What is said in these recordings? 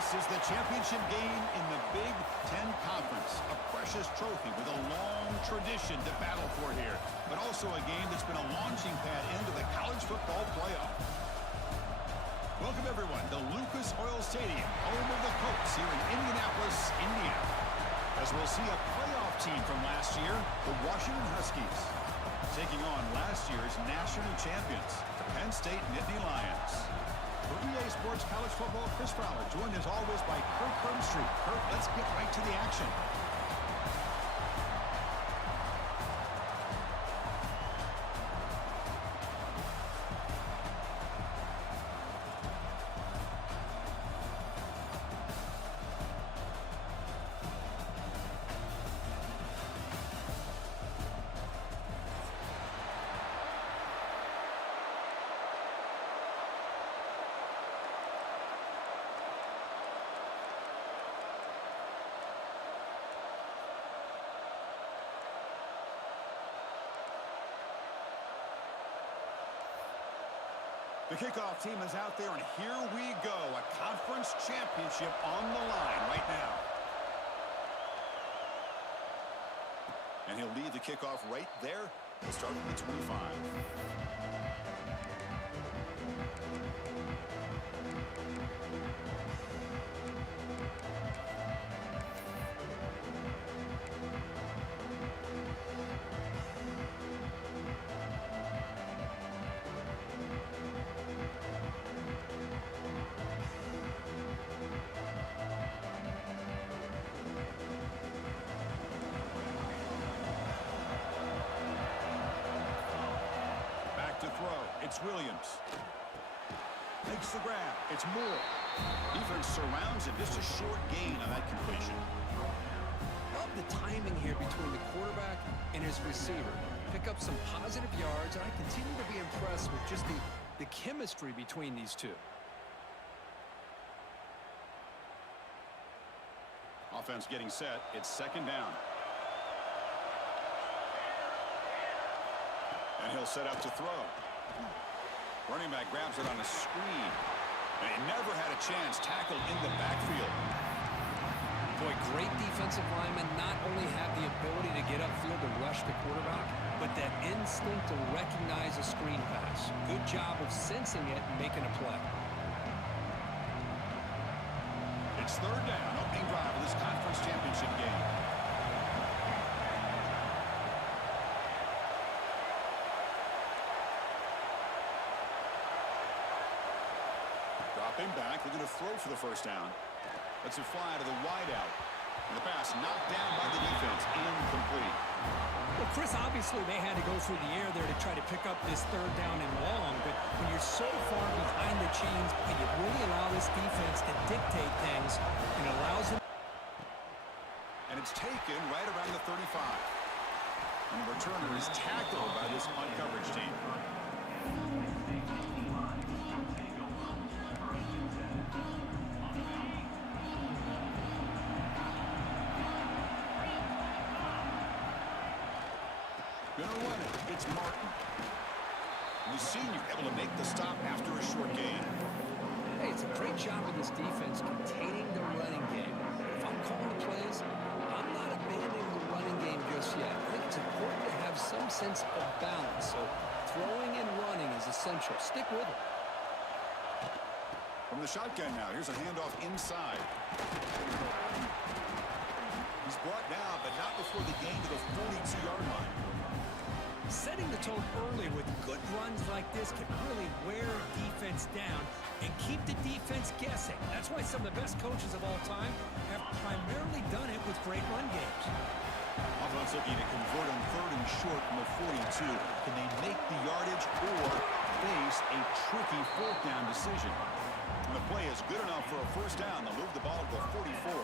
This is the championship game in the Big Ten Conference. A precious trophy with a long tradition to battle for here, but also a game that's been a launching pad into the college football playoff. Welcome, everyone, to Lucas Oil Stadium, home of the Colts here in Indianapolis, Indiana. As we'll see a playoff team from last year, the Washington Huskies, taking on last year's national champions, the Penn State Nittany Lions. For EA Sports College Football, Chris Fowler, joined as always by Kirk Herbstreit. Kirk, let's get right to the action. The kickoff team is out there, and here we go. A conference championship on the line right now. And he'll lead the kickoff right there. He'll start from the 25. It's Williams. Makes the grab. It's Moore. Defense surrounds him. Just a short gain on that completion. Love the timing here between the quarterback and his receiver. Pick up some positive yards, and I continue to be impressed with just the chemistry between these two. Offense getting set. It's second down. And he'll set up to throw. Running back grabs it on a screen. And he never had a chance tackled in the backfield. Boy, great defensive linemen not only have the ability to get upfield to rush the quarterback, but that instinct to recognize a screen pass. Good job of sensing it and making a play. It's third down, opening drive of this conference championship game. Dropping back, looking to throw for the first down. Lets it fly to the wideout. And the pass knocked down by the defense, incomplete. Well, Chris, obviously they had to go through the air there to try to pick up this third down and long, but when you're so far behind the chains, you really allow this defense to dictate things, and it allows them. And it's taken right around the 35. And the returner is tackled by this punt coverage team. Gonna run it. It's Martin. The senior able to make the stop after a short gain. Hey, it's a great job of this defense containing the running game. If I'm calling the plays, I'm not abandoning the running game just yet. I think it's important to have some sense of balance. So throwing and running is essential. Stick with it. From the shotgun now, here's a handoff inside. He's brought down, but not before the gain to the 42-yard line. Setting the tone early with good runs like this can really wear a defense down and keep the defense guessing. That's why some of the best coaches of all time have primarily done it with great run games. Offense looking to convert on third and short from the 42. Can they make the yardage or face a tricky fourth down decision? And the play is good enough for a first down. They'll move the ball to the 44.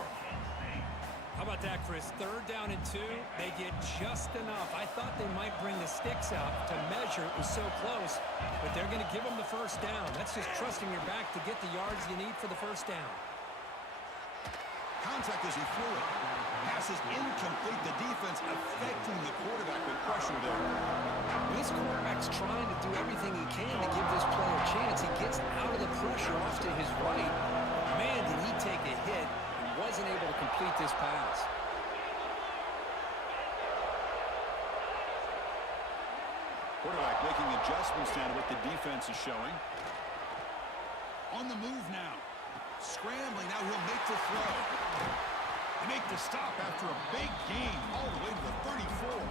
How about that, Chris? Third down and 2, they get just enough. I thought they might bring the sticks out to measure. It was so close, but they're going to give them the first down. That's just trusting your back to get the yards you need for the first down. Contact as he threw it. Pass is incomplete. The defense affecting the quarterback with pressure there. This quarterback's trying to do everything he can to give this player a chance. He gets out of the pressure off to his right. Man, did he take a hit and wasn't able to complete this pass. Quarterback making adjustments down to what the defense is showing. On the move now. Scrambling. Now he'll make the throw. They make the stop after a big gain all the way to the 34.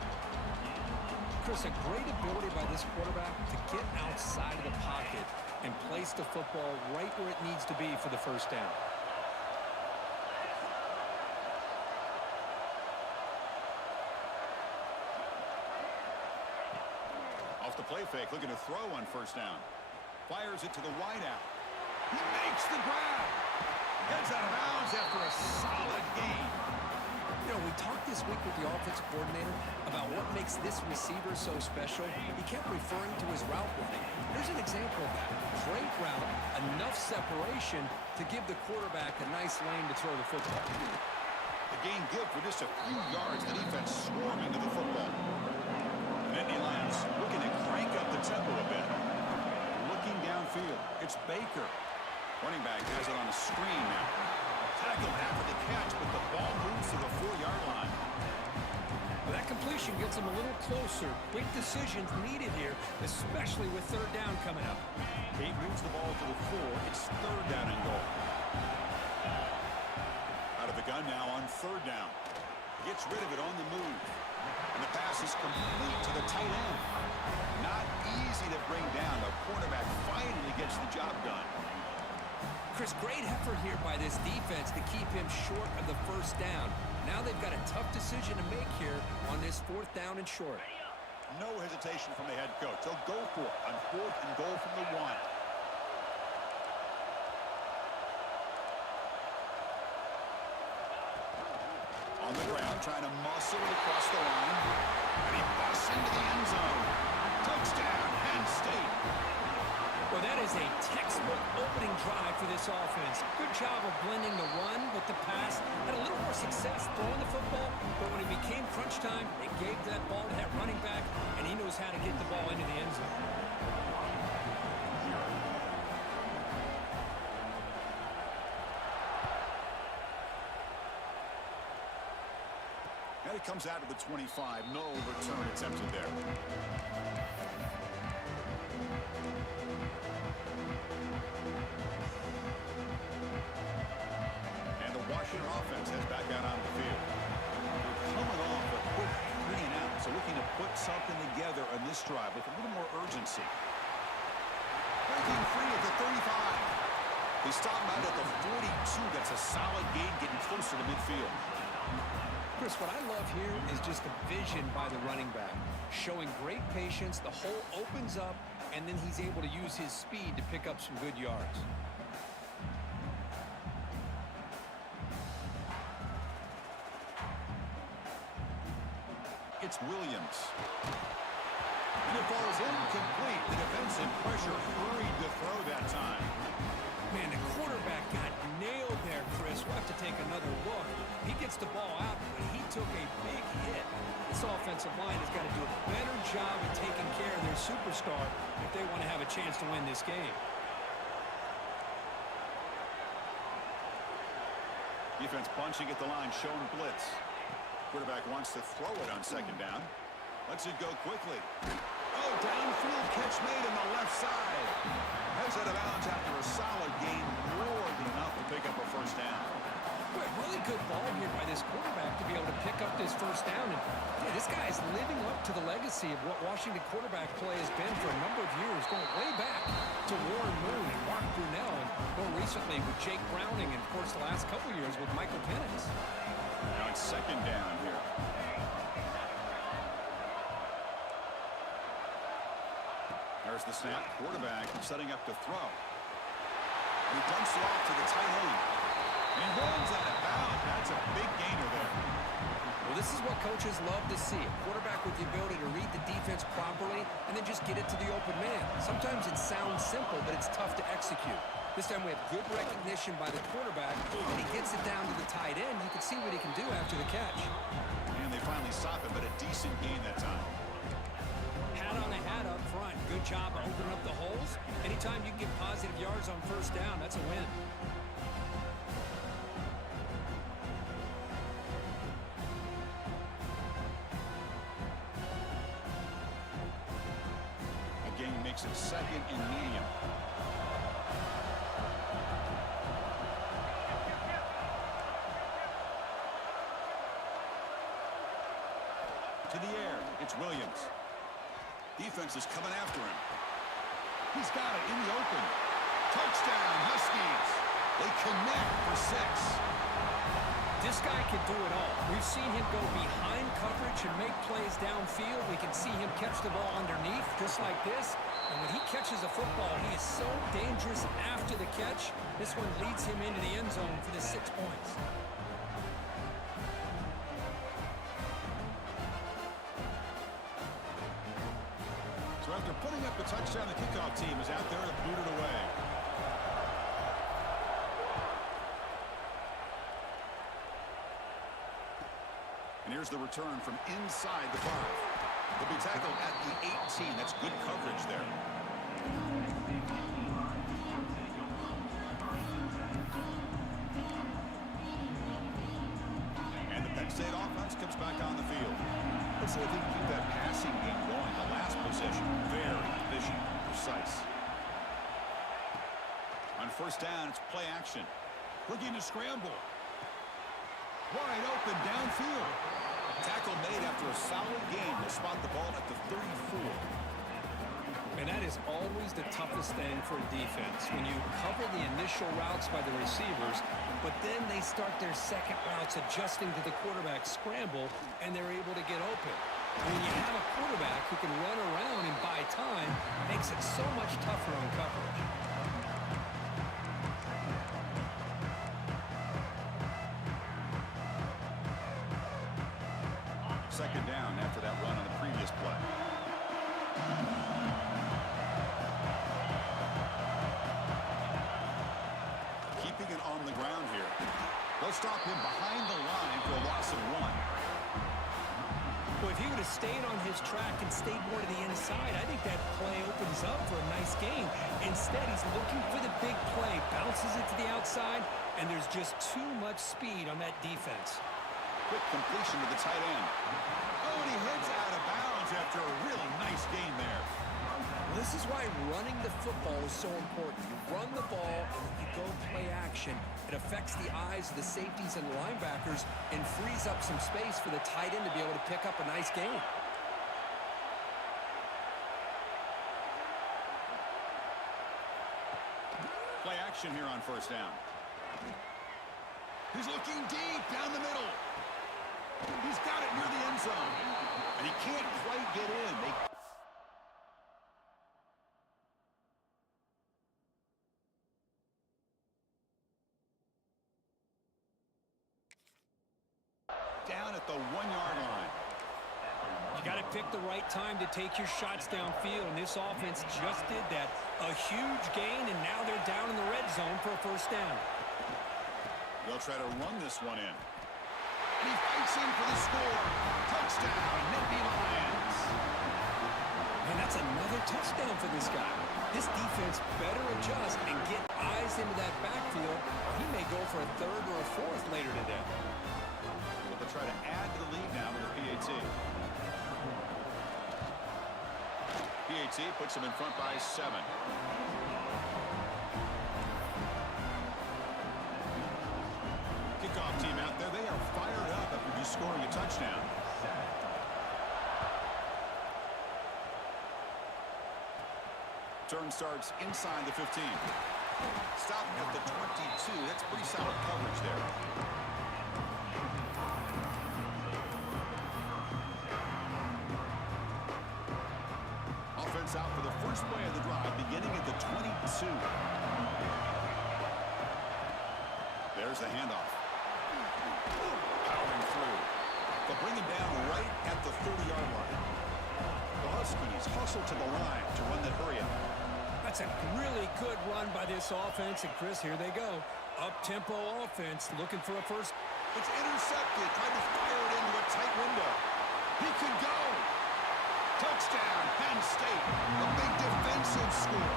Chris, a great ability by this quarterback to get outside of the pocket and place the football right where it needs to be for the first down. Off the play fake, looking to throw on first down. Fires it to the wideout. He makes the grab. Heads out of bounds after a solid gain. You know, we talked this week with the offensive coordinator about what makes this receiver so special. He kept referring to his route running. Here's an example of that. Great route, enough separation to give the quarterback a nice lane to throw the football. The gain good for just a few yards. The defense swarming to the football. Indy Lions looking to crank up the tempo a bit. Looking downfield. It's Baker. Running back has it on a screen now. Tackled after the catch, but the ball moves to the 4-yard line. Well, that completion gets him a little closer. Quick decisions needed here, especially with third down coming up. He moves the ball to the 4. It's third down and goal. Out of the gun now on third down. Gets rid of it on the move. And the pass is complete to the tight end. Not easy to bring down. The quarterback finally gets the job done. Chris, great effort here by this defense to keep him short of the first down. Now they've got a tough decision to make here on this fourth down and short. No hesitation from the head coach. They'll go for it on fourth and goal from the 1. On the ground, trying to muscle it across the line. And he busts into the end zone. Touchdown, Penn State. Well, that is a textbook opening drive for this offense. Good job of blending the run with the pass. Had a little more success throwing the football, but when it became crunch time, it gave that ball to that running back, and he knows how to get the ball into the end zone. And it comes out to the 25. No return attempted there. And the Washington offense heads back out on the field. They're coming off a quick 3 and out, so looking to put something together on this drive with a little more urgency. Breaking free at the 35. They stop him out at the 42. That's a solid gain, getting closer to midfield. Chris, what I love here is just the vision by the running back. Showing great patience, the hole opens up, and then he's able to use his speed to pick up some good yards. It's Williams. And it falls incomplete. The defensive pressure hurried to throw that time. Man, the quarterback got nailed there, Chris. We'll have to take another look. He gets the ball out, but he took a big hit. This offensive line has got to do a better job of taking care of their superstar if they want to have a chance to win this game. Defense bunching at the line, showing blitz. Quarterback wants to throw it on second down. Lets it go quickly. Oh, downfield catch made on the left side. Heads out of bounds after a solid gain, more than enough to pick up a first down. Boy, really good ball here by this quarterback to be able to pick up this first down. And yeah, this guy is living up to the legacy of what Washington quarterback play has been for a number of years, going way back to Warren Moon and Mark Brunell, and more recently with Jake Browning, and of course the last couple years with Michael Penix. Now it's second down here. There's the snap. Quarterback setting up to throw. He dumps it off to the tight end. And runs out of bounds. That's a big gainer there. Well, this is what coaches love to see. A quarterback with the ability to read the defense properly and then just get it to the open man. Sometimes it sounds simple, but it's tough to execute. This time we have good recognition by the quarterback, and he gets it down to the tight end. You can see what he can do after the catch. And they finally stop it, but a decent gain that time. Hat on a hat up front. Good job of opening up the holes. Anytime you can get positive yards on first down, that's a win. makes it 2nd and medium. To the air, it's Williams. Defense is coming after him. He's got it in the open. Touchdown, Huskies. They connect for 6. This guy can do it all. We've seen him go behind coverage and make plays downfield. We can see him catch the ball underneath, just like this. And when he catches a football, he is so dangerous after the catch. This one leads him into the end zone for the 6 points. So after putting up the touchdown, the kickoff team is out there to boot it away. And here's the return from inside the 5. He'll be tackled at the 18. That's good coverage there. And the Penn State offense comes back on the field. Let's see if they can keep that passing game going. The last possession, very efficient, precise. On first down, it's play action. Looking to scramble. Wide open downfield. Tackle made after a solid game. They'll spot the ball at the 34. And that is always the toughest thing for a defense, when you cover the initial routes by the receivers, but then they start their second routes adjusting to the quarterback scramble, and they're able to get open. When you have a quarterback who can run around and buy time, it makes it so much tougher on coverage. Second down after that run on the previous play. Keeping it on the ground here. They'll stop him behind the line for a loss of 1. Well, if he would have stayed on his track and stayed more to the inside, I think that play opens up for a nice gain. Instead, he's looking for the big play, bounces it to the outside, and there's just too much speed on that defense. Quick completion to the tight end. Oh, and he heads out of bounds after a really nice gain there. This is why running the football is so important. You run the ball, and you go play action. It affects the eyes of the safeties and linebackers and frees up some space for the tight end to be able to pick up a nice gain. Play action here on first down. He's looking deep down the middle. He's got it near the end zone. And he can't quite get in. Down at the 1-yard line. You got to pick the right time to take your shots downfield, and this offense just did that. A huge gain, and now they're down in the red zone for a first down. They'll try to run this one in. And he fights in for the score. Touchdown, Nittany Lions. And that's another touchdown for this guy. This defense better adjust and get eyes into that backfield, or he may go for a third or a fourth later today. Well, they'll try to add to the lead now with the PAT. PAT puts them in front by 7. Kickoff team out there, they are fired up after just scoring a touchdown. Turn starts inside the 15. Stop at the 22. That's pretty solid coverage there. Offense out for the first play of the drive, beginning at the 22. There's the handoff. Powering through. They'll bring him down right at the 30-yard line. The Huskies hustle to the line to run that hurry up. That's a really good run by this offense, and Chris, here they go. Up-tempo offense, looking for a first. It's intercepted, trying to fire it into a tight window. He could go. Touchdown, Penn State. A big defensive score.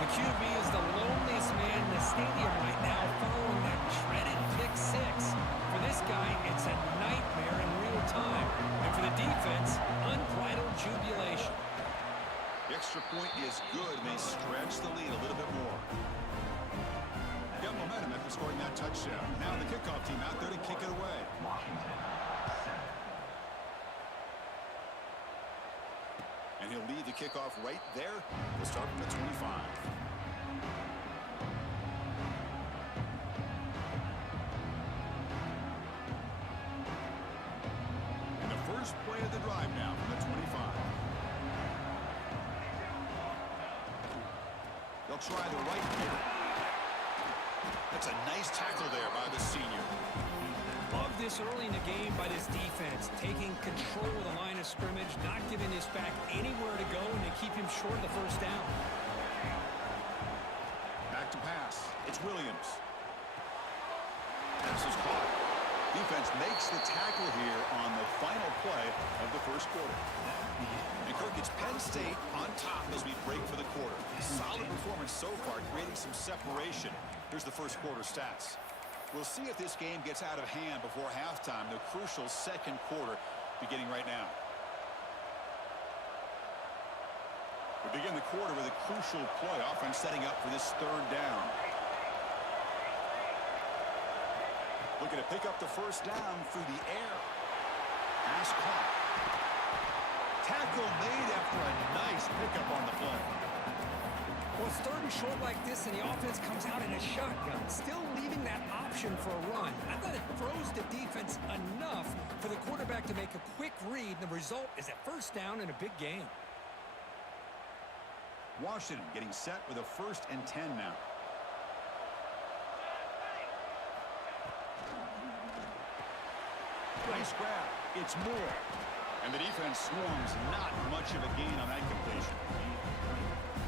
The QB is the loneliest man in the stadium right now following that dreaded pick 6. For this guy, it's a nightmare in real time. And for the defense, unbridled jubilation. kickoff right there. We'll start from the 25. And the first play of the drive now from the 25. They'll try the right here. That's a nice tackle there by the senior. Love this early in the game by this defense, taking control of the line of scrimmage, not giving this back anywhere to go, and they keep him short of the first down. Back to pass. It's Williams. Pass is caught. Defense makes the tackle here on the final play of the first quarter. And Kirk, it's Penn State on top as we break for the quarter. Solid performance so far, creating some separation. Here's the first quarter stats. We'll see if this game gets out of hand before halftime, the crucial second quarter beginning right now. We begin the quarter with a crucial play, offense setting up for this third down. Looking to pick up the first down through the air. Pass caught. Tackle made after a nice pickup on the play. Well, it's third and short like this, and the offense comes out in a shotgun, still leaving that option for a run. I thought it froze the defense enough for the quarterback to make a quick read, and the result is a first down in a big game. Washington getting set with a 1st and 10 now. Nice grab. It's Moore. And the defense swarms. Not much of a gain on that completion.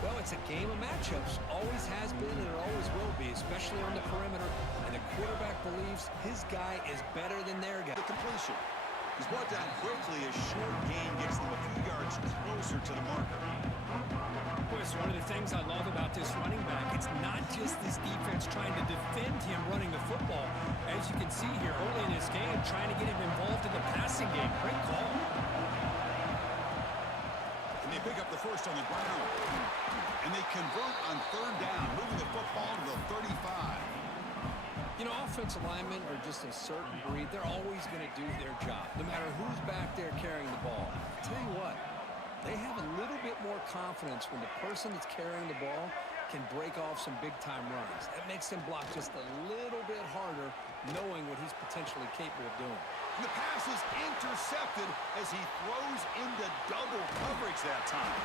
Well, it's a game of matchups. Always has been and it always will be, especially on the perimeter. And the quarterback believes his guy is better than their guy. The completion. He's brought down quickly. A short gain gets them a few yards closer to the marker. Boy, it's one of the things I love about this running back. It's not just this defense trying to defend him running the football. As you can see here early in this game, trying to get him involved in the passing game. Great call. And they pick up the first on the ground. And they convert on third down, moving the football to the 35. You know, offensive linemen are just a certain breed. They're always going to do their job, no matter who's back there carrying the ball. I'll tell you what, they have a little bit more confidence when the person that's carrying the ball can break off some big-time runs. That makes them block just a little bit harder, knowing what he's potentially capable of doing. And the pass is intercepted as he throws into double coverage that time.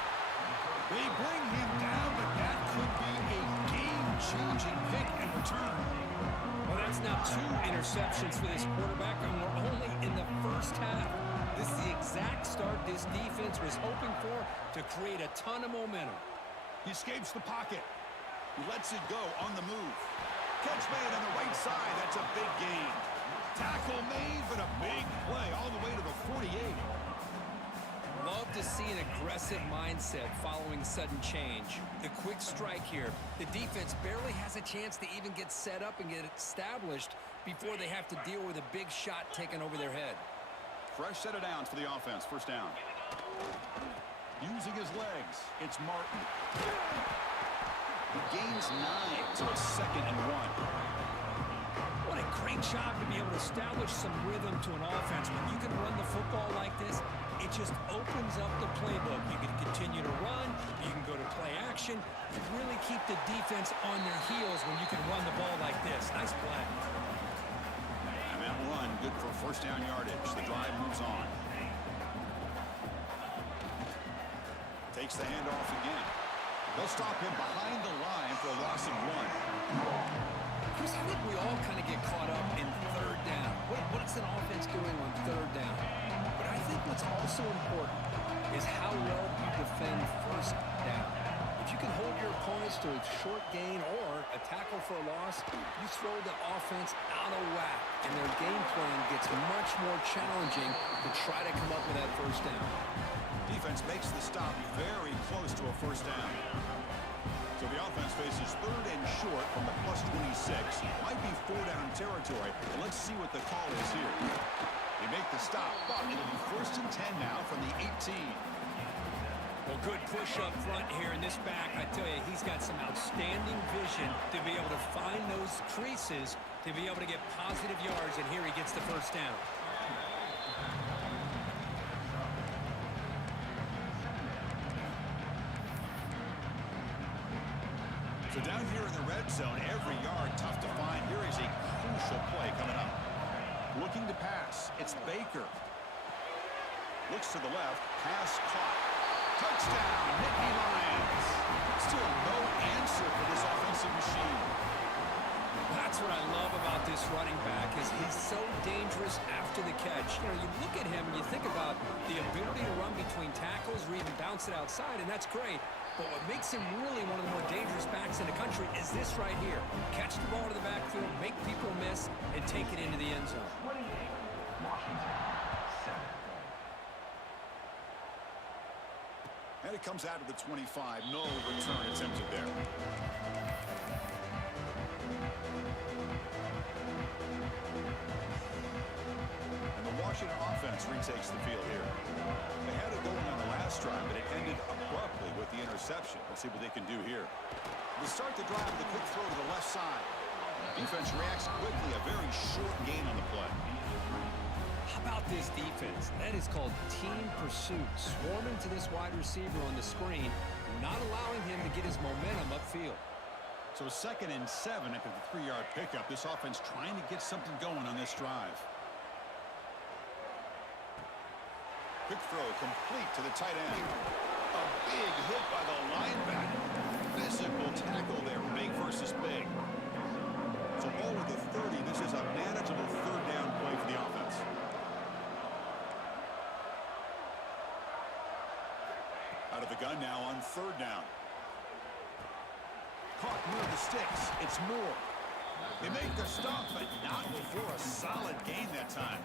They bring him down, but that could be a game-changing pick in return. Well, that's now 2 interceptions for this quarterback, and we're only in the first half. This is the exact start this defense was hoping for to create a ton of momentum. He escapes the pocket. He lets it go on the move. Catch made on the right side. That's a big gain. Tackle made, but a big play all the way to the 48. Love to see an aggressive mindset following sudden change. The quick strike here. The defense barely has a chance to even get set up and get established before they have to deal with a big shot taken over their head. Fresh set of downs for the offense. First down. Using his legs, it's Martin. He gains 9, so it's 2nd and 1. What a great job to be able to establish some rhythm to an offense. When you can run the football like this, it just opens up the playbook. You can continue to run, you can go to play action, and really keep the defense on their heels when you can run the ball like this. Nice play. And that run, good for first down yardage. The drive moves on. Takes the handoff again. They'll stop him behind the line for a loss of 1. Chris, I think we all kind of get caught up in third down. What's an offense doing on third down? But I think what's also important is how well you defend first down. If you can hold your opponents to a short gain or a tackle for a loss, you throw the offense out of whack, and their game plan gets much more challenging to try to come up with that first down. Defense makes the stop very close to a first down. So the offense faces 3rd and short from the +26. Might be 4-down territory. And let's see what the call is here. They make the stop, but it'll be 1st and 10 now from the 18. Well, good push up front here in this back. I tell you, he's got some outstanding vision to be able to find those creases, to be able to get positive yards, and here he gets the first down. So down here in the red zone, every yard tough to find. Here is a crucial play coming up. Looking to pass. It's Baker. Looks to the left. Pass caught. Touchdown, Nittany Lions. Still no answer for this offensive machine. That's what I love about this running back is he's so dangerous after the catch. You know, you look at him and you think about the ability to run between tackles or even bounce it outside, and that's great. But what makes him really one of the more dangerous backs in the country is this right here. Catch the ball to the backfield, make people miss, and take it into the end zone. And it comes out of the 25. No return attempted there. And the Washington offense retakes the field here. They had it going on the last drive, but it ended abruptly with the interception. Let's see what they can do here. To start the drive, the quick throw to the left side. Defense reacts quickly. A very short gain on the play. How about this defense? That is called team pursuit. Swarming to this wide receiver on the screen, not allowing him to get his momentum upfield. So 2nd and 7 after the 3-yard pickup. This offense trying to get something going on this drive. Quick throw complete to the tight end. A big hit by the linebacker. Physical tackle there, big versus big. So ball with the 30. This is a manageable 3rd down play for the offense. Out of the gun now on 3rd down. Caught near the sticks. It's Moore. They make the stop, but not before a solid gain that time.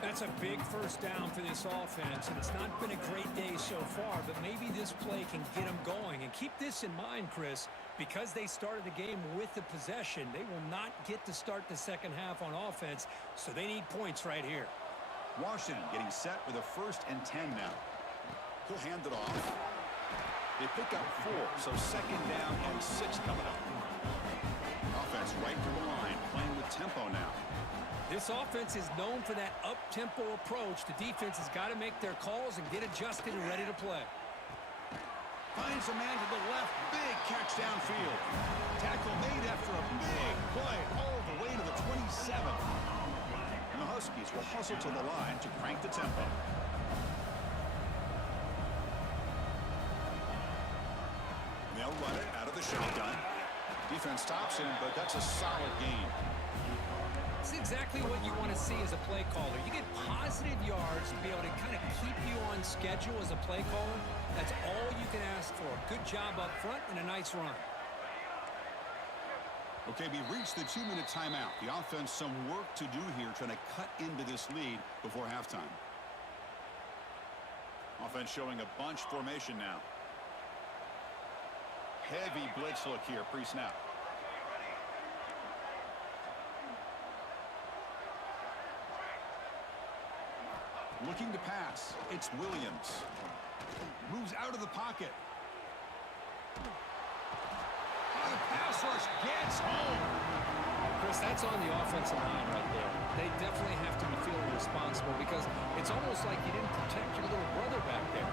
That's a big 1st down for this offense, and it's not been a great day so far, but maybe this play can get them going. And keep this in mind, Chris, because they started the game with the possession, they will not get to start the 2nd half on offense, so they need points right here. Washington getting set with a 1st and 10 now. He'll hand it off. They pick up 4, so 2nd down and 6 coming up. Offense right to the line, playing with tempo now. This offense is known for that up-tempo approach. The defense has got to make their calls and get adjusted and ready to play. Finds a man to the left. Big catch downfield. Tackle made after a big play all the way to the 27. And the Huskies will hustle to the line to crank the tempo. They'll run it out of the shotgun. Defense stops him, but that's a solid gain. It's exactly what you want to see as a play caller. You get positive yards to be able to kind of keep you on schedule as a play caller. That's all you can ask for. Good job up front and a nice run. Okay, we reached the 2-minute timeout. The offense some work to do here trying to cut into this lead before halftime. Offense showing a bunch formation now. Heavy blitz look here pre-snap. Looking to pass. It's Williams. Moves out of the pocket. The pass rush gets home. Chris, that's on the offensive line right there. They definitely have to be feeling responsible because it's almost like you didn't protect your little brother back there.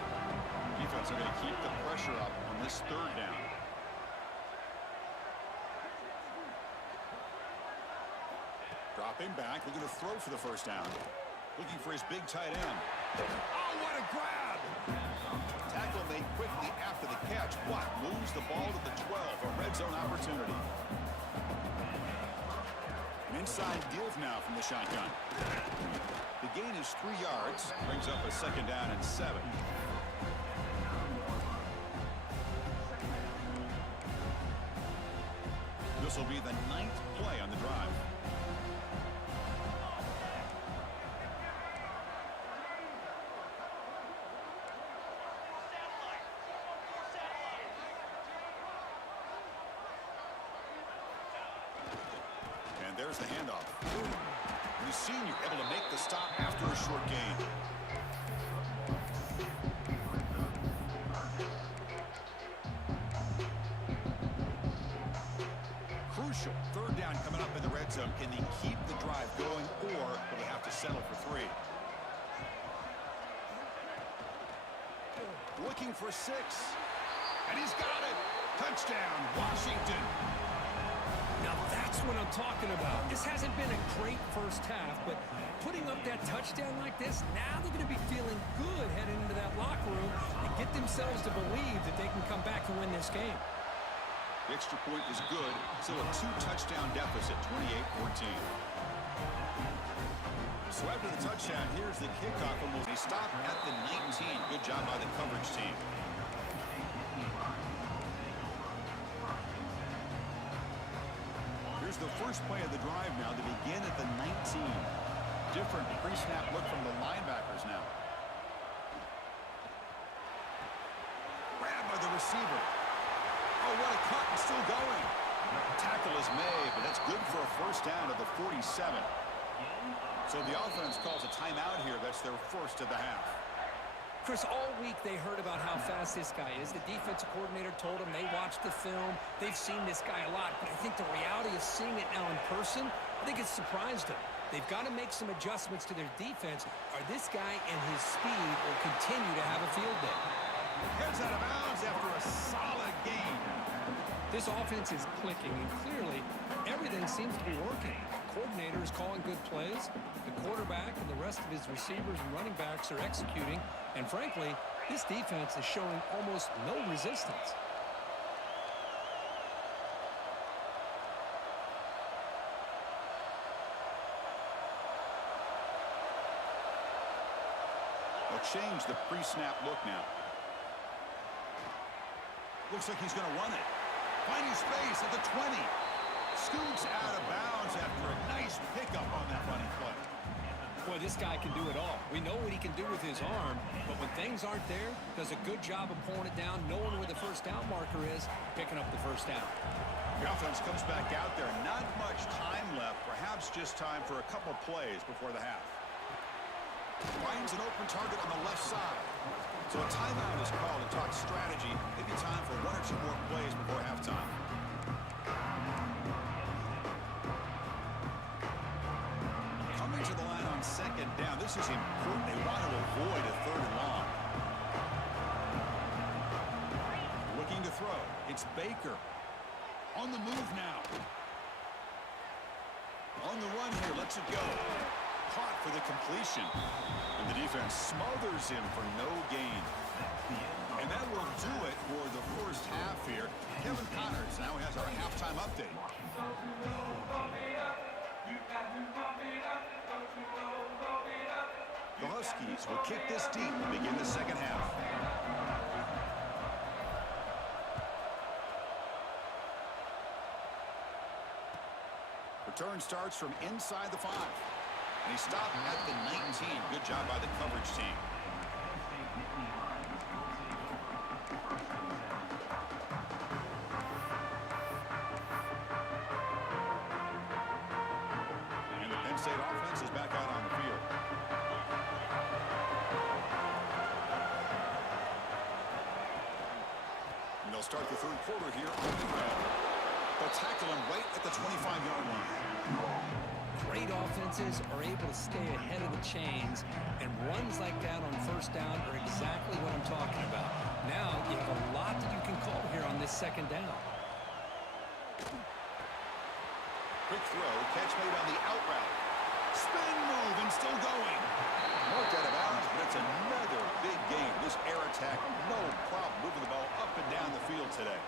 Defense are going to keep the pressure up on this 3rd down. Dropping back, looking to throw for the 1st down. Looking for his big tight end. Oh, what a grab! Tackle made quickly after the catch, but moves the ball to the 12, a red zone opportunity. An inside give now from the shotgun. The gain is 3 yards, brings up a 2nd down and 7. This will be the 9th play on the drive. There's the handoff. The senior able to make the stop after a short gain. Crucial 3rd down coming up in the red zone. Can they keep the drive going, or will they have to settle for 3? Looking for 6. And he's got it. Touchdown, Washington. Now that's what I'm talking about. This hasn't been a great first half, but putting up that touchdown like this, now they're going to be feeling good heading into that locker room and get themselves to believe that they can come back and win this game. The extra point is good. Still a 2-touchdown deficit, 28-14. So after the touchdown, here's the kickoff. And they stop at the 19. Good job by the coverage team. Here's the first play of the drive now to begin at the 19. Different pre-snap look from the linebackers now. Grabbed by the receiver. Oh, what a cut, and still going. Tackle is made, but that's good for a first down to the 47. So the offense calls a timeout here. That's their first of the half. Chris, all week they heard about how fast this guy is. The defensive coordinator told them they watched the film. They've seen this guy a lot. But I think the reality of seeing it now in person, I think it's surprised them. They've got to make some adjustments to their defense, or this guy and his speed will continue to have a field day. Heads out of bounds after a solid game. This offense is clicking, and clearly everything seems to be working. The coordinator is calling good plays. The quarterback and the rest of his receivers and running backs are executing. And frankly, this defense is showing almost no resistance. They'll change the pre-snap look now. Looks like he's going to run it. Finding space at the 20. Scoots out of bounds after a nice pickup on that running play. Boy, this guy can do it all. We know what he can do with his arm, but when things aren't there, does a good job of pulling it down, knowing where the first down marker is, picking up the first down. The offense comes back out there. Not much time left. Perhaps just time for a couple plays before the half. Finds an open target on the left side. So a timeout is called to talk strategy. Maybe time for 1 or 2 more plays before halftime. Coming to the line on second down. This is important. They want to avoid a 3rd and long. Looking to throw. It's Baker. On the move now. On the run here. Lets it go. Caught for the completion. And the defense smothers him for no gain. And that will do it for the first half here. Kevin Connors now has our halftime update. The Huskies will kick this deep and begin the second half. Return starts from inside the 5. And he stopped at the 19. Good job by the coverage team. And the Penn State offense is back out on the field. And they'll start the 3rd quarter here on the ground. They'll tackle him right at the 25-yard line. Great offenses are able to stay ahead of the chains, and runs like that on first down are exactly what I'm talking about. Now you have a lot that you can call here on this second down. Quick throw, catch made on the out route. Spin move and still going. Marked out of bounds, but it's another big game. This air attack, no problem moving the ball up and down the field today.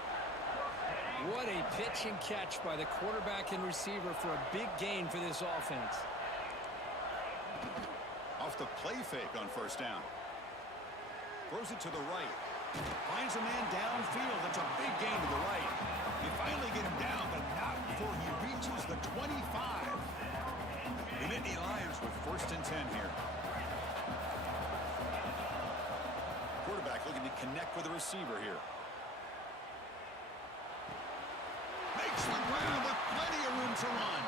What a pitch and catch by the quarterback and receiver for a big gain for this offense. Off the play fake on first down. Throws it to the right. Finds a man downfield. That's a big gain to the right. They finally get him down, but not before he reaches the 25. The Nittany Lions with 1st and 10 here. Quarterback looking to connect with the receiver here. Makes the ground with plenty of room to run.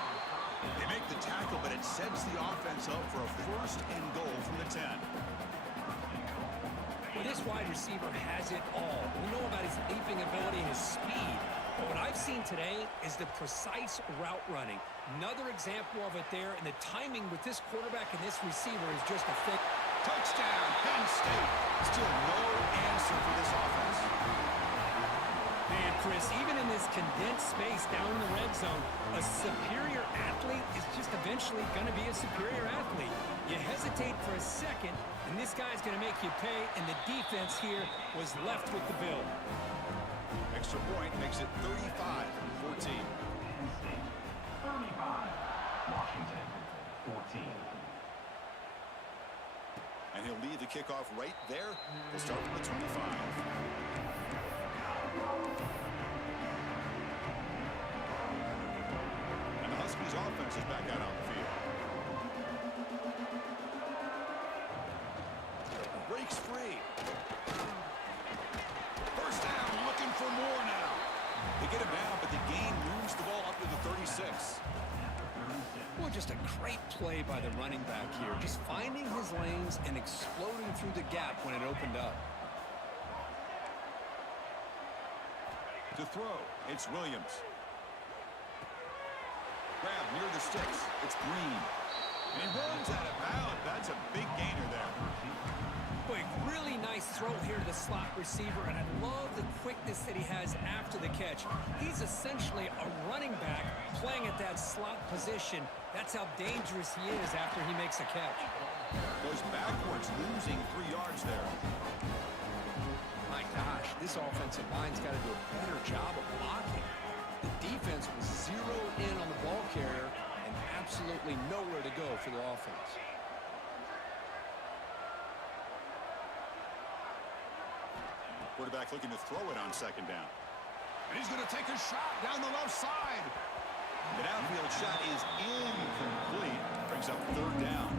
They make the tackle, but it sets the offense up for a 1st and goal from the 10. Well, this wide receiver has it all. We know about his leaping ability and his speed. But what I've seen today is the precise route running. Another example of it there, and the timing with this quarterback and this receiver is just a fit. Touchdown, Penn State. Still no answer for this offense. And Chris, even in this condensed space down in the red zone, a superior athlete is just eventually going to be a superior athlete. You hesitate for a second, and this guy's going to make you pay, and the defense here was left with the bill. Extra point makes it 35-14. 35, Washington, 14. And he'll lead the kickoff right there. We'll start from the 25. And the Huskies offense is back out on the field. Breaks free. First down, looking for more now. They get him down, but the gain moves the ball up to the 36. Well, just a great play by the running back here. Just finding his lanes and exploding through the gap when it opened up. To throw, it's Williams. Grab near the sticks. It's Green. And he runs out of bounds. That's a big gainer there. Boy, really nice throw here to the slot receiver, and I love the quickness that he has after the catch. He's essentially a running back playing at that slot position. That's how dangerous he is after he makes a catch. Goes backwards, losing 3 yards there. My gosh, this offensive line's got to do a better job of blocking. The defense was zeroed in on the ball carrier and absolutely nowhere to go for the offense. Quarterback looking to throw it on second down. And he's going to take a shot down the left side. The downfield shot is incomplete. Brings up third down.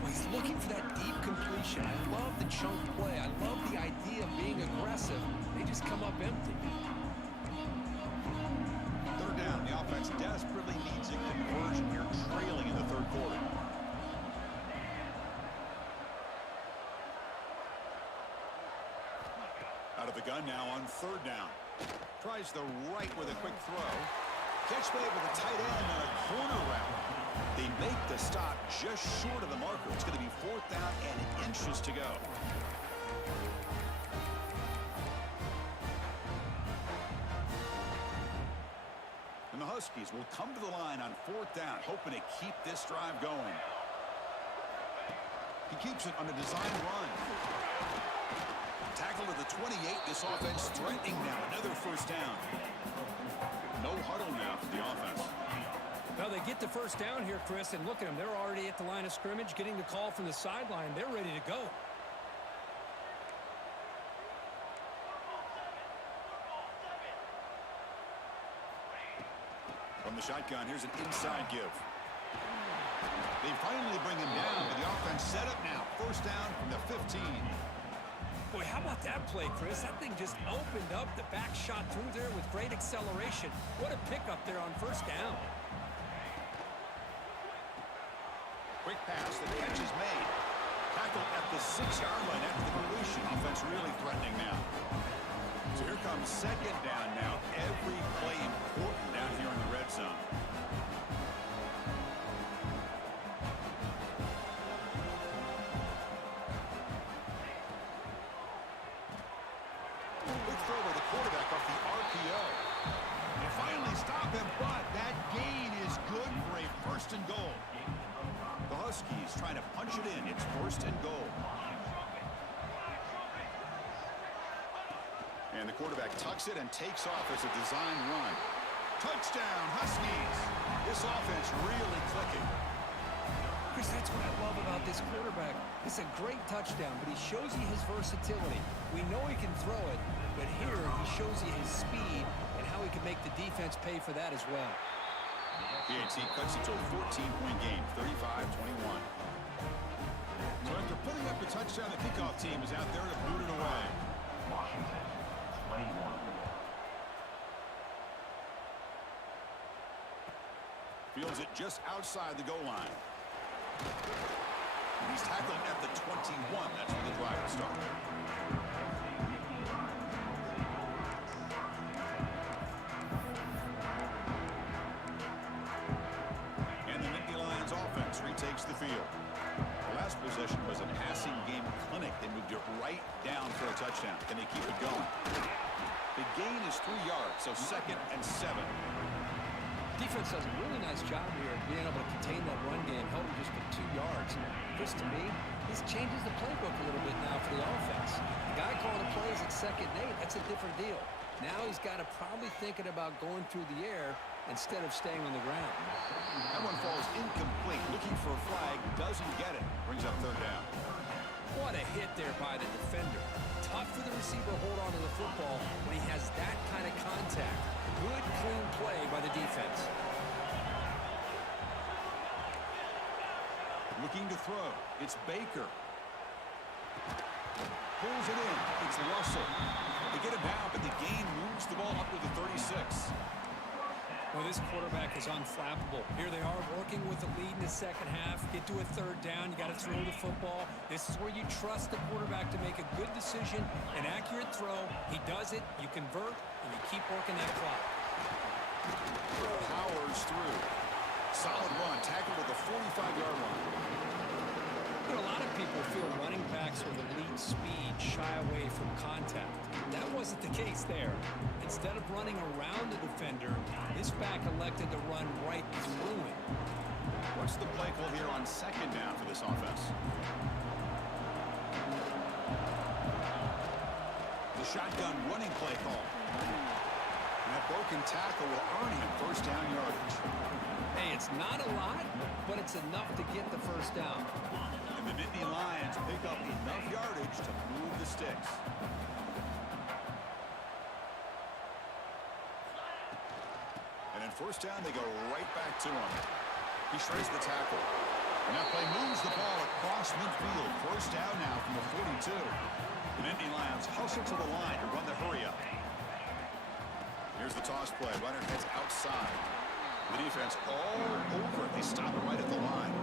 Well, he's looking for that deep completion. I love the chunk play. I love the idea of being aggressive. They just come up empty. Third down. The offense desperately needs a conversion here, trailing in the third quarter. Out of the gun now on third down. Tries the right with a quick throw. Catch made with a tight end on a corner route. They make the stop just short of the marker. It's going to be fourth down and inches to go. And the Huskies will come to the line on fourth down, hoping to keep this drive going. He keeps it on a design run. Tackle to the 28. This offense threatening now. Another first down. No huddle now for the offense. Now they get the first down here, Chris, and look at them. They're already at the line of scrimmage, getting the call from the sideline. They're ready to go. From the shotgun, here's an inside give. They finally bring him down, but the offense set up now. First down from the 15. Boy, how about that play, Chris? That thing just opened up. The back shot through there with great acceleration. What a pickup there on first down. Quick pass, the catch is made. Tackle at the 6-yard line after the completion. Offense really threatening now. So here comes second down now. Every play important down here in the red zone. Quick throw by the quarterback off the RPO. They finally stop him, but that gain is good for a first and goal. The Huskies trying to punch it in. It's first and goal. And the quarterback tucks it and takes off as a design run. Touchdown, Huskies. This offense really clicking. Chris, that's what I love about this quarterback. It's a great touchdown, but he shows you his versatility. We know he can throw it, but here he shows you his speed and how he can make the defense pay for that as well. PAT cuts it to a 14-point game, 35-21. So after putting up the touchdown, the kickoff team is out there to boot it away. Washington, 21. Fields it just outside the goal line. And he's tackled at the 21. That's where the drive will start. And the Nittany Lions offense retakes the field. The last possession was a passing game clinic. They moved it right down for a touchdown. Can they keep it going? The gain is 3 yards, so 2nd and 7. Defense does a really nice job here of being able to contain that run game, held him just for 2 yards. This, to me, this changes the playbook a little bit now for the offense. The guy calling the plays at 2nd and 8, that's a different deal. Now he's got to probably thinking about going through the air instead of staying on the ground. That one falls incomplete. Looking for a flag, doesn't get it. Brings up 3rd down. What a hit there by the defender. Tough for the receiver to hold on to the football when he has that kind of contact. Good, clean play by the defense. Looking to throw. It's Baker. Pulls it in. It's Russell. They get it down, but the gain moves the ball up to the 36. Well, this quarterback is unflappable. Here they are working with the lead in the second half. Get to a 3rd down. You got to throw the football. This is where you trust the quarterback to make a good decision, an accurate throw. He does it. You convert, and you keep working that clock. Powers through. Solid run. Tackled at the 45-yard line. You know, a lot of people feel running backs with elite speed shy away from contact. That wasn't the case there. Instead of running around the defender, this back elected to run right through him. What's the play call here on 2nd down for this offense? The shotgun running play call. And that broken tackle will earn him 1st down yardage. Hey, it's not a lot, but it's enough to get the 1st down. And the Nittany Lions pick up enough yardage to move the sticks. And in 1st down, they go right back to him. He shreds the tackle. And that play moves the ball across midfield. 1st down now from the 42. The Nittany Lions hustle to the line to run the hurry up. Here's the toss play. Runner heads outside. The defense all over it. They stop it right at the line.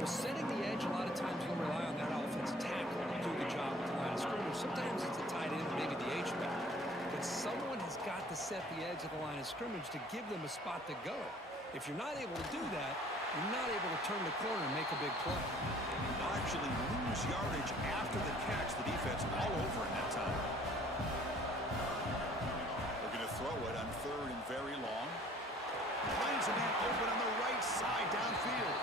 Well, setting the edge, a lot of times you'll rely on that offensive tackle to do the job with the line of scrimmage. Sometimes it's a tight end or maybe the H-back. But someone has got to set the edge of the line of scrimmage to give them a spot to go. If you're not able to do that, you're not able to turn the corner and make a big play. They'll actually lose yardage after the catch. The defense all over in that time. Looking to throw it on 3rd and very long. Finds a man open on the right side downfield.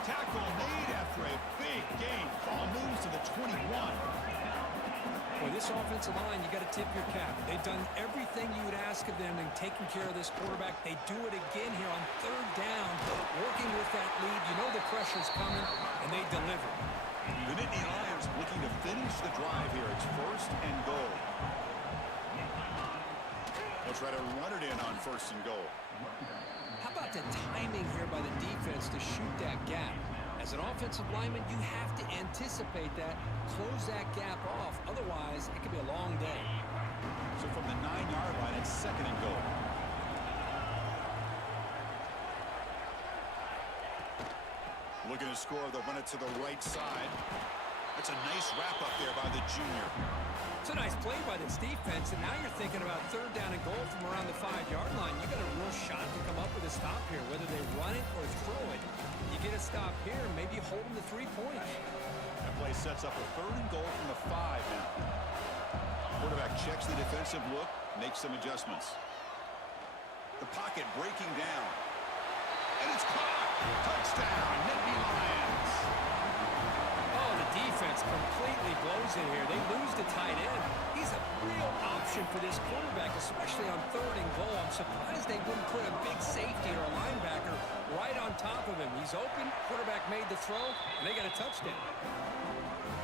Tackle made after a big gain. Ball moves to the 21. Boy, this offensive line, you got to tip your cap. They've done everything you would ask of them in taking care of this quarterback. They do it again here on 3rd down, working with that lead. You know the pressure's coming, and they deliver. The Nittany Lions looking to finish the drive here. It's 1st and goal. They'll try to run it in on 1st and goal. How about the timing here by the defense to shoot that gap? As an offensive lineman, you have to anticipate that, close that gap off. Otherwise, it could be a long day. So from the 9-yard line, it's 2nd and goal. Looking to score, they'll run it to the right side. That's a nice wrap up there by the junior. It's a nice play by this defense, and now you're thinking about 3rd down and goal from around the 5-yard line. You got a real shot to come up with a stop here, whether they run it or throw it. You get a stop here, maybe hold them to 3 points. That play sets up a 3rd and goal from the 5 now. Quarterback checks the defensive look, makes some adjustments. The pocket breaking down. And it's caught! Touchdown, Nittany Lions! Oh, the defense completely blows it here. They lose the tight end. He's a real option for this quarterback, especially on 3rd and goal. I'm surprised they wouldn't put a big safety or a linebacker right on top of him. He's open, quarterback made the throw, and they got a touchdown.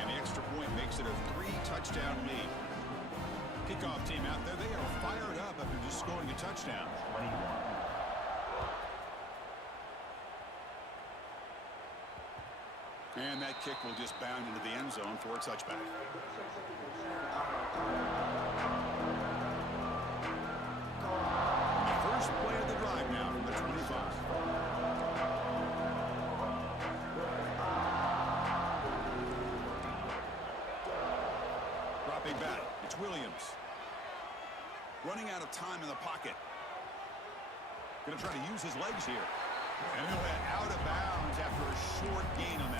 And the extra point makes it a 3-touchdown lead. Kickoff team out there, they are fired up after just scoring a touchdown. 21. And that kick will just bound into the end zone for a touchback. The first play of the drive now from the 25. Dropping back, it's Williams. Running out of time in the pocket. Going to try to use his legs here. And he'll head out of bounds after a short gain on that.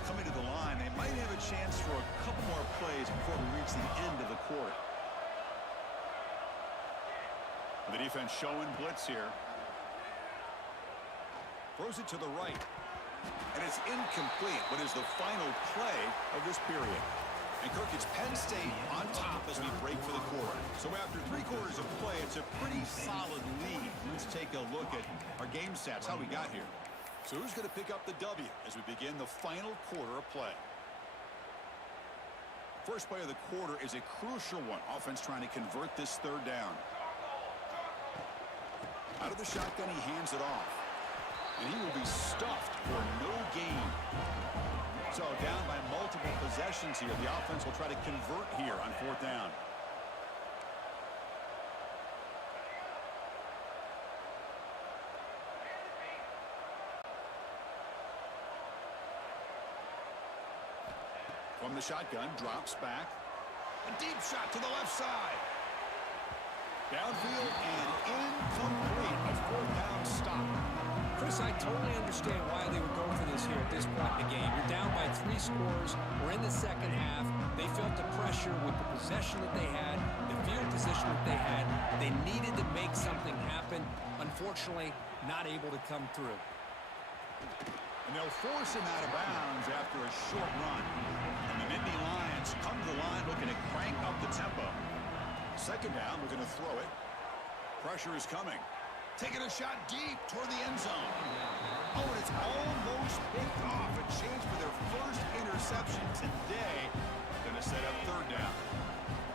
offense coming to the line. They might have a chance for a couple more plays before we reach the end of the quarter. The defense showing blitz here. Throws it to the right. And it's incomplete. What is the final play of this period? And Kirk, it's Penn State on top as we break for the quarter. So after 3 quarters of play, it's a pretty solid lead. Let's take a look at our game stats, how we got here. So who's going to pick up the W as we begin the final quarter of play? First play of the quarter is a crucial one. Offense trying to convert this 3rd down. Out of the shotgun, he hands it off. And he will be stuffed for no gain. So down by multiple possessions here. The offense will try to convert here on 4th down. From the shotgun, drops back. A deep shot to the left side. Downfield and incomplete. A 4th down stop. Chris, I totally understand why they would go for this here at this point in the game. You're down by 3 scores. We're in the second half. They felt the pressure with the possession that they had, the field position that they had. They needed to make something happen. Unfortunately, not able to come through. And they'll force him out of bounds after a short run. And the Nittany Lions come to the line looking to crank up the tempo. 2nd down, we're going to throw it. Pressure is coming. Taking a shot deep toward the end zone. Oh, and it's almost picked off. A chance for their first interception today. Going to set up 3rd down.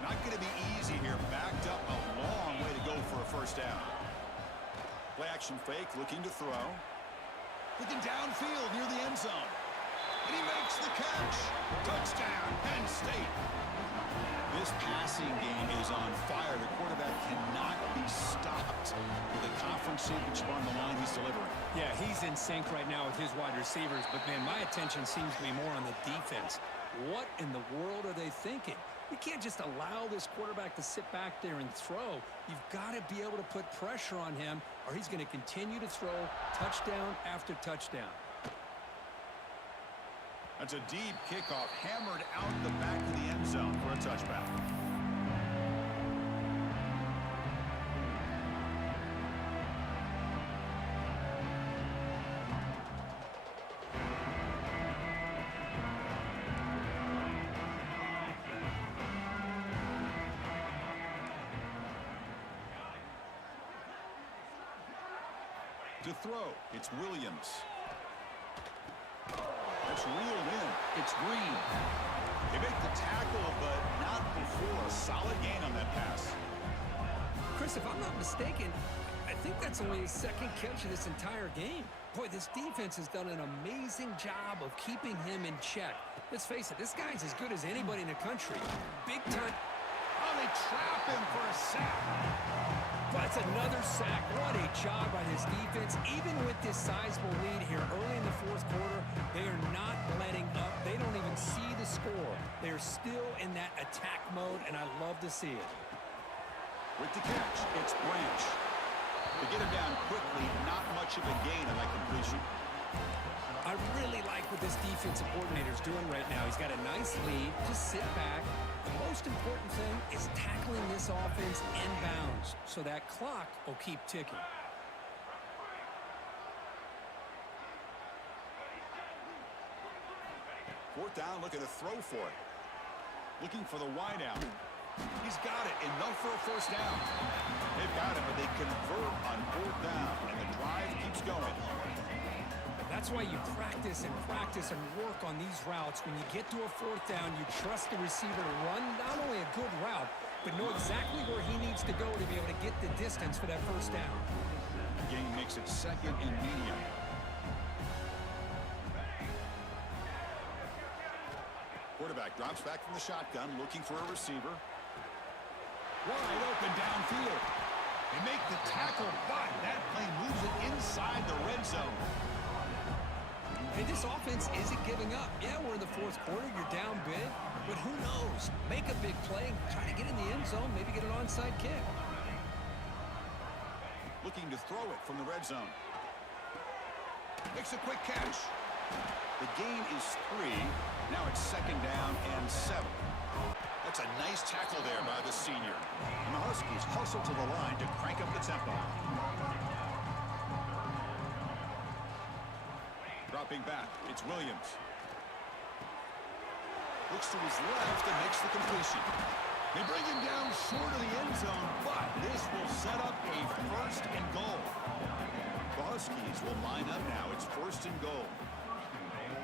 Not going to be easy here. Backed up a long way to go for a 1st down. Play action fake, looking to throw. Looking downfield near the end zone. And he makes the catch. Touchdown, Penn State. This passing game is on fire. The quarterback cannot be stopped with the conference championship on the line he's delivering. Yeah, he's in sync right now with his wide receivers. But, man, my attention seems to be more on the defense. What in the world are they thinking? You can't just allow this quarterback to sit back there and throw. You've got to be able to put pressure on him, or he's going to continue to throw touchdown after touchdown. That's a deep kickoff, hammered out the back of the end zone for a touchback. To throw, it's Williams. That's reeled in. It's Green. They make the tackle, but not before a solid gain on that pass. Chris, if I'm not mistaken, I think that's only his 2nd catch of this entire game. Boy, this defense has done an amazing job of keeping him in check. Let's face it, this guy's as good as anybody in the country. Big time. Oh, they trap him for a sack. That's another sack. What a job by this defense. Even with this sizable lead here early in the 4th quarter, they are not letting up. They don't even see the score. They are still in that attack mode, and I love to see it. With the catch, it's Branch. To get him down quickly, not much of a gain on that completion. I really like what this defensive coordinator is doing right now. He's got a nice lead. Just sit back. The most important thing is tackling this offense inbounds so that clock will keep ticking. Fourth down, looking to throw for it. Looking for the wideout. He's got it. Enough for a 1st down. They've got it, but they convert on 4th down, and the drive keeps going. That's why you practice and work on these routes. When you get to a 4th down, you trust the receiver to run not only a good route, but know exactly where he needs to go to be able to get the distance for that 1st down. The game makes it 2nd and medium. Quarterback drops back from the shotgun, looking for a receiver. Wide open downfield. They make the tackle, but that play moves it inside the red zone. Hey, this offense isn't giving up. Yeah, we're in the 4th quarter. You're down big, but who knows? Make a big play, try to get in the end zone, maybe get an onside kick. Looking to throw it from the red zone. Makes a quick catch. The gain is 3. Now it's 2nd down and 7. That's a nice tackle there by the senior. And the Huskies hustle to the line to crank up the tempo. Dropping back, it's Williams. Looks to his left and makes the completion. They bring him down short of the end zone, but this will set up a 1st and goal. The Huskies will line up now. It's 1st and goal.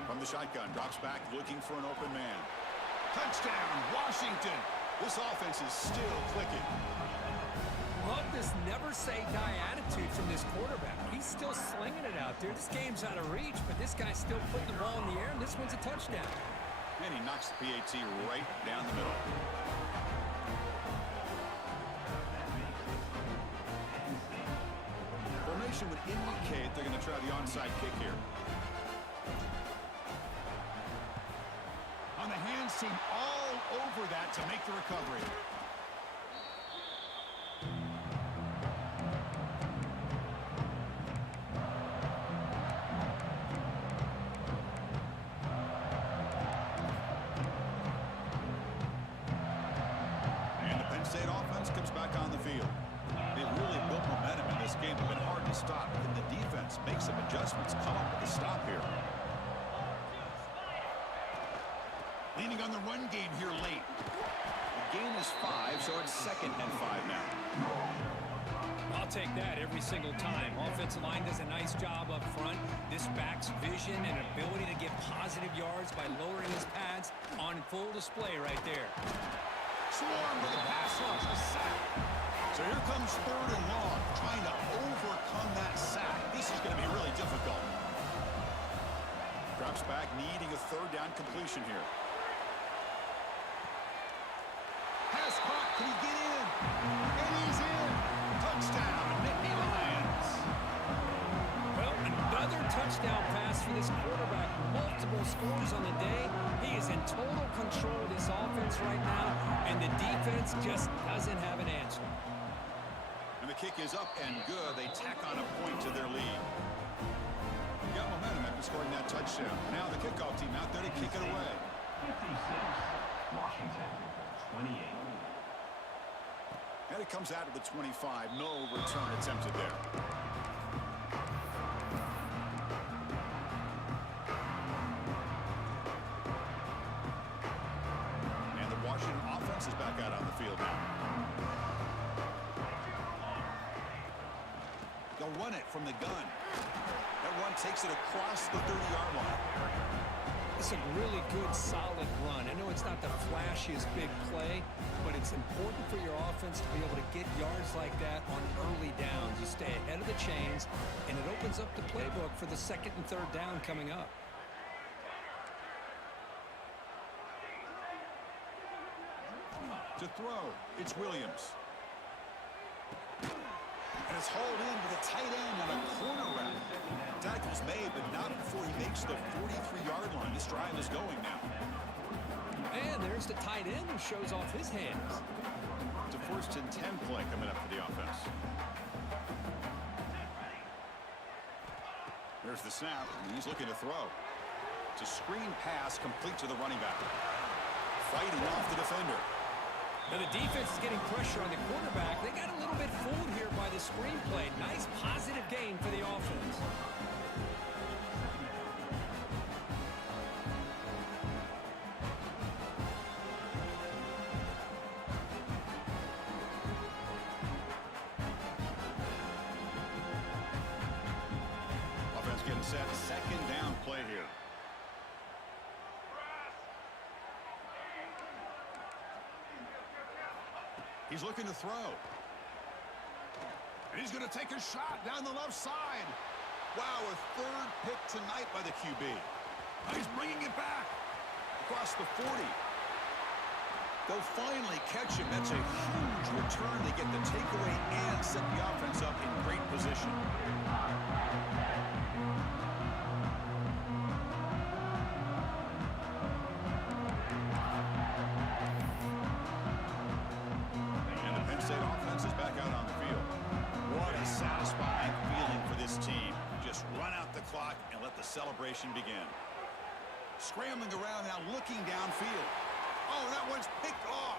From the shotgun, drops back looking for an open man. Touchdown, Washington. This offense is still clicking. Love this never-say-die attitude from this quarterback. He's still slinging it out there. This game's out of reach, but this guy's still putting the ball in the air, and this one's a touchdown. And he knocks the PAT right down the middle. Formation would indicate they're going to try the onside kick here. On the hands team all over that to make the recovery. And the Penn State offense comes back on the field. They've really built momentum in this game. It's been hard to stop. And the defense makes some adjustments, come up with a stop here. Leaning on the run game here late. The gain is 5, so it's 2nd and 5 now. I'll take that every single time. Offensive line does a nice job up front. This back's vision and ability to get positive yards by lowering his pads on full display right there. Swarm with a pass rush, a sack. So here comes 3rd and long, trying to overcome that sack. This is going to be really difficult. Drops back, needing a 3rd down completion here. Pass caught, can he get in? And he's in. Touchdown, Nittany Lions. Well, another touchdown pass for this quarterback. Multiple scores on the day. He is in total control of this offense right now, and the defense just doesn't have an answer. And the kick is up and good. They tack on a point to their lead. Got momentum after scoring that touchdown. Now the kickoff team out there to kick it away. 56, Washington, 28. And it comes out of the 25. No return attempted there. And the Washington offense is back out on the field now. They'll run it from the gun. That run takes it across the 30-yard line. It's a really good, solid run. I know it's not the flashiest big play, but it's important for your offense to be able to get yards like that on early downs. You stay ahead of the chains, and it opens up the playbook for the 2nd and 3rd down coming up. To throw, it's Williams. And it's hauled in with a tight end on a corner route. Tackle's made, but not before he makes the 43-yard line. This drive is going now. And there's the tight end who shows off his hands. It's a 1st and 10 play coming up for the offense. There's the snap, and he's looking to throw. It's a screen pass complete to the running back. Fighting off the defender. Now the defense is getting pressure on the quarterback. They got a little bit fooled here by the screen play. Nice positive gain for the offense. Offense getting set. 2nd down play here. He's looking to throw. And he's going to take a shot down the left side. Wow, a 3rd pick tonight by the QB. Now he's bringing it back across the 40. They'll finally catch him. That's a huge return. They get the takeaway and set the offense up in great position. Run out the clock and let the celebration begin. Scrambling around now, looking downfield. Oh, that one's picked off.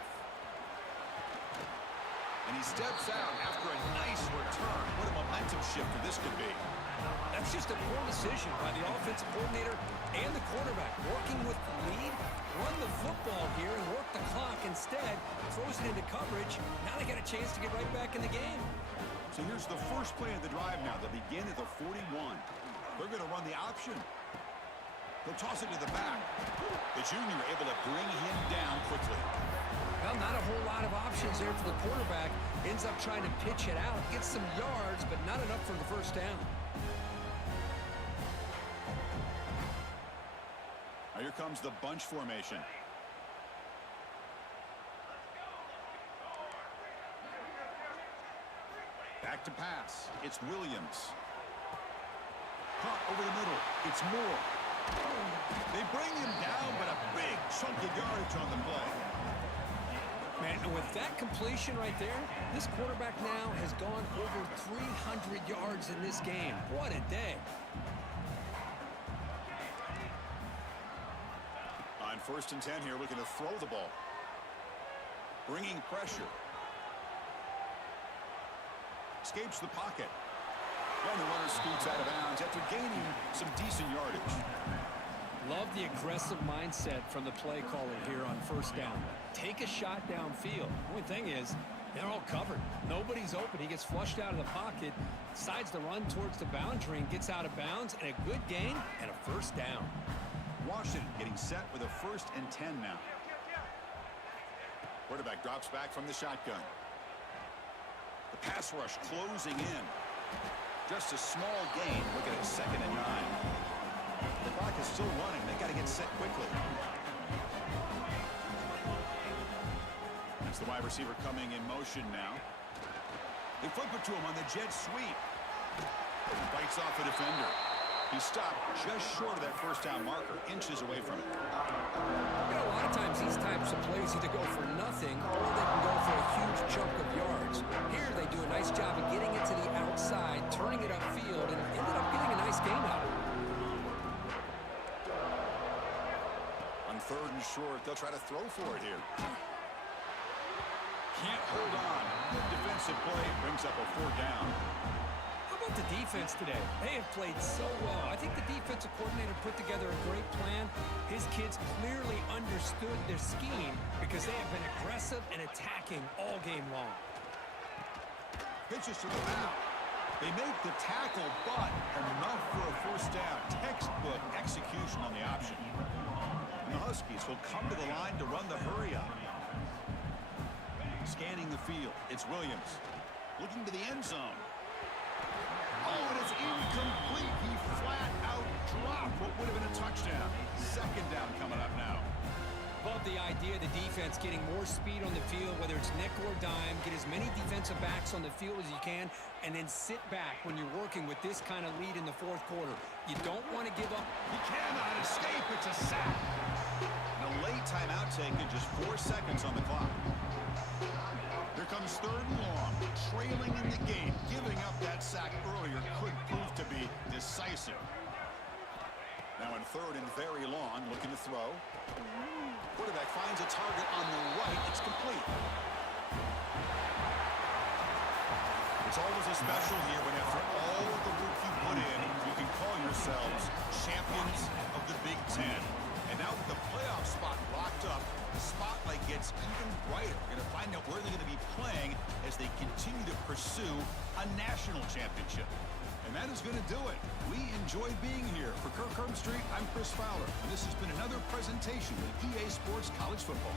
And he steps out after a nice return. What a momentum shifter this could be. That's just a poor decision by the offensive coordinator and the quarterback. Working with the lead, run the football here and work the clock. Instead, throws it into coverage. Now they got a chance to get right back in the game. So here's the first play of the drive now. They'll begin at the 41. They're going to run the option. He'll toss it to the back. The junior able to bring him down quickly. Well, not a whole lot of options there for the quarterback. Ends up trying to pitch it out. Gets some yards, but not enough for the first down. Now here comes the bunch formation. Back to pass. It's Williams. Caught over the middle. It's Moore. They bring him down, but a big chunk of yardage on the play. Man, and with that completion right there, this quarterback now has gone over 300 yards in this game. What a day. On 1st and 10 here, looking to throw the ball. Bringing pressure. Escapes the pocket. And the runner scoots out of bounds after gaining some decent yardage. Love the aggressive mindset from the play caller here on 1st down. Take a shot downfield. The only thing is, they're all covered. Nobody's open. He gets flushed out of the pocket, decides to run towards the boundary and gets out of bounds, and a good gain and a 1st down. Washington getting set with a 1st and 10 now. Quarterback drops back from the shotgun. The pass rush closing in. Just a small gain. Looking at 2nd and 9. The clock is still running. They got to get set quickly. That's the wide receiver coming in motion now. They flip it to him on the jet sweep. Bites off a defender. He stopped just short of that 1st down marker, inches away from it. You know, a lot of times these types of plays either go for nothing or they can go for a huge chunk of yards. Here they do a nice job of getting it to the outside, turning it upfield, and ended up getting a nice game out of it. On 3rd and short, they'll try to throw for it here. Can't hold on. Good defensive play brings up a 4th down. How about the defense today? They have played so well. I think the defensive coordinator put together a great plan. His kids clearly understood their scheme because they have been aggressive and attacking all game long. Pitches to the back. They make the tackle, but enough for a 1st down. Textbook execution on the option. And the Huskies will come to the line to run the hurry up. Scanning the field. It's Williams. Looking to the end zone. Oh, and it's incomplete. He flat out dropped what would have been a touchdown. 2nd down coming up now. Love the idea of the defense getting more speed on the field, whether it's nickel or dime, get as many defensive backs on the field as you can, and then sit back when you're working with this kind of lead in the 4th quarter. You don't want to give up. He cannot escape. It's a sack. And a late timeout taken, just 4 seconds on the clock. Here comes 3rd and long, trailing in the game. Giving up that sack earlier could prove to be decisive. Now in 3rd and very long, looking to throw. Quarterback finds a target on the right. It's complete. It's always a special here when after all of the work you put in, you can call yourselves champions of the Big Ten. And now with the playoff spot locked up, the spotlight gets even brighter. We're going to find out where they're going to be playing as they continue to pursue a national championship. And that is going to do it. We enjoyed being here. For Kirk Herbstreit, I'm Chris Fowler. And this has been another presentation of EA Sports College Football.